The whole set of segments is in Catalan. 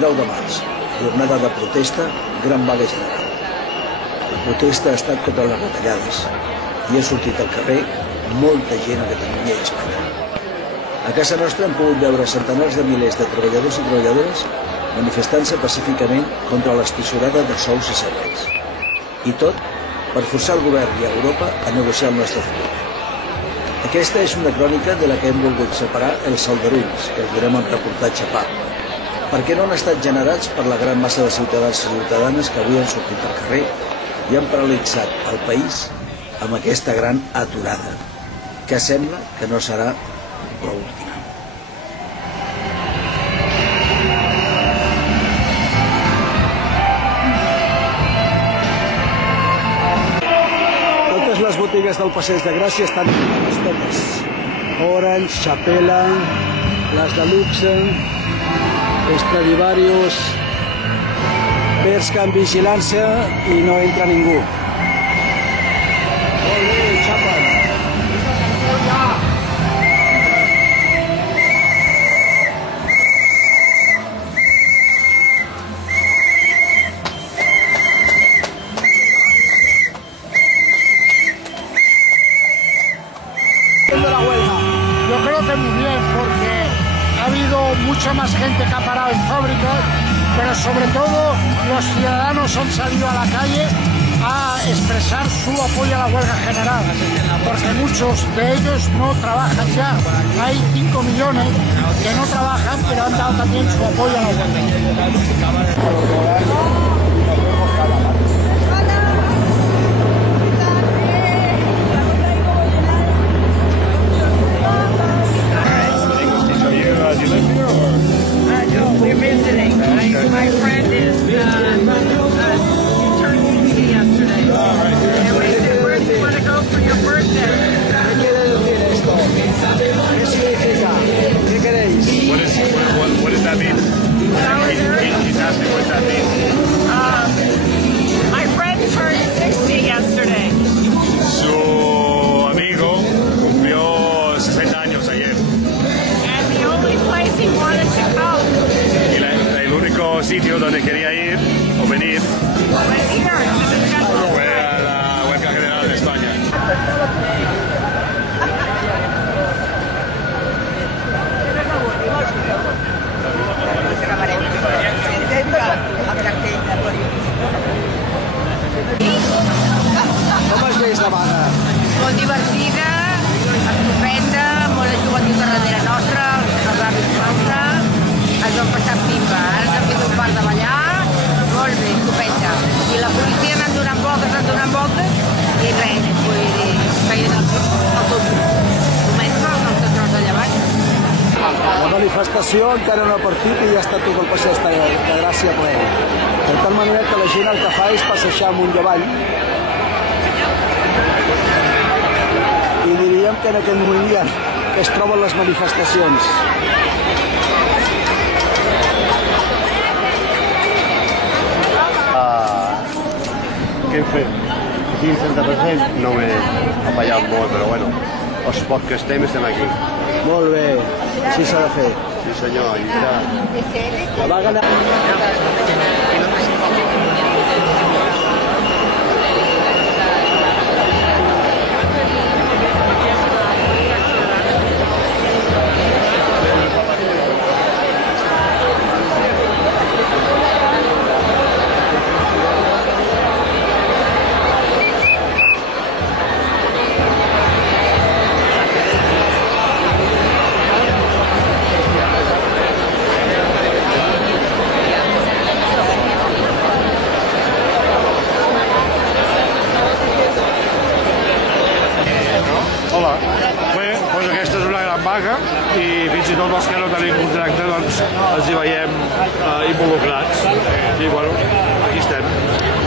29 de març, jornada de protesta, gran vaga general. La protesta ha estat contra les retallades i ha sortit al carrer molta gent a Catalunya i a Espanya. A casa nostra hem pogut veure centenars de milers de treballadors i treballadores manifestant-se pacíficament contra l'estissorada de sous i serveis. I tot per forçar el govern i a Europa a negociar el nostre futur. Aquesta és una crònica de la que hem volgut separar els aldarulls, que els direm en reportatge a part, perquè no han estat generats per la gran massa de ciutadans i ciutadanes que avui han sortit al carrer i han paralitzat el país amb aquesta gran aturada, que sembla que no serà l'última. Totes les botigues del Passeig de Gràcia estan tancades, totes. Orange, Chapela, les de luxe, Stradivarius, Bershka en vigilància i no entra ningú. Molt bé, xapen. Yo creo que muy bien, porque ha habido mucha más gente que ha parado en fábricas, pero sobre todo los ciudadanos han salido a la calle a expresar su apoyo a la huelga general, porque muchos de ellos no trabajan ya. Hay 5 millones que no trabajan, pero han dado también su apoyo a la huelga. Do you live here or? No, we're visiting. My friend is turned 60 yesterday. And we said, where do you want to go for your birthday? What does that mean? He's asking what that means. My friend turned 60 yesterday. Su amigo cumplió 60 años ayer. The only place he wanted to go. Y el único sitio donde quería ir o venir fue a la huelga general de España. Com es veus la vaga? Molt divertida, estupenda, molt de joventut darrere nostra, els avis nostre, ens ho hem passat pipa, ara ens hem fet un part de ballar, molt bé, estupenda. I la policia anant donant voltes, i res, vull dir, feien el tot moments del nostre tros de llevant. La manifestació encara no ha partit i ja està tot el Passeig de Gràcia ple. De tal manera que la gent el que fa és passejar amunt i avall. I diríem que en aquest moment es troben les manifestacions. Què hem fet? Sí, 60%? No m'he apallat molt, però bueno, els pocs que estem aquí. Molt bé, així s'ha de fer. Sí senyor, lluitar. La vaga... Hola. Bé, doncs aquesta és una gran vaga i fins i tot els que no tenim contracte doncs ens hi veiem involucrats. I bueno, aquí estem.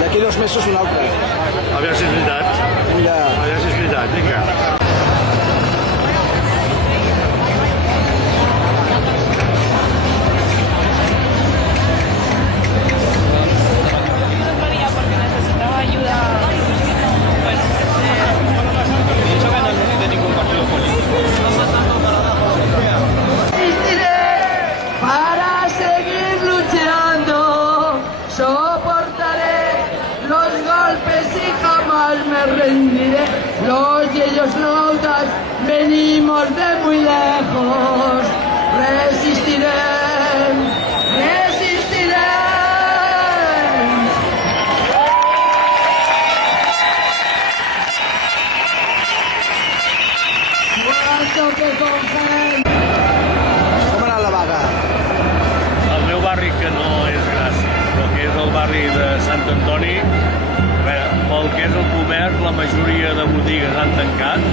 D'aquí 2 mesos un altre. A veure si és veritat. Mira. A veure si és veritat, vinga. Para seguir luchando. los y ellos notas, venimos de muy lejos, resistirán, resistirán. Cuarto que cogen. Com ha anat la vaga? El meu barri, que no és Gràcia, però que és el barri de Sant Antoni, pel que és el comerç, la majoria de botigues han tancat,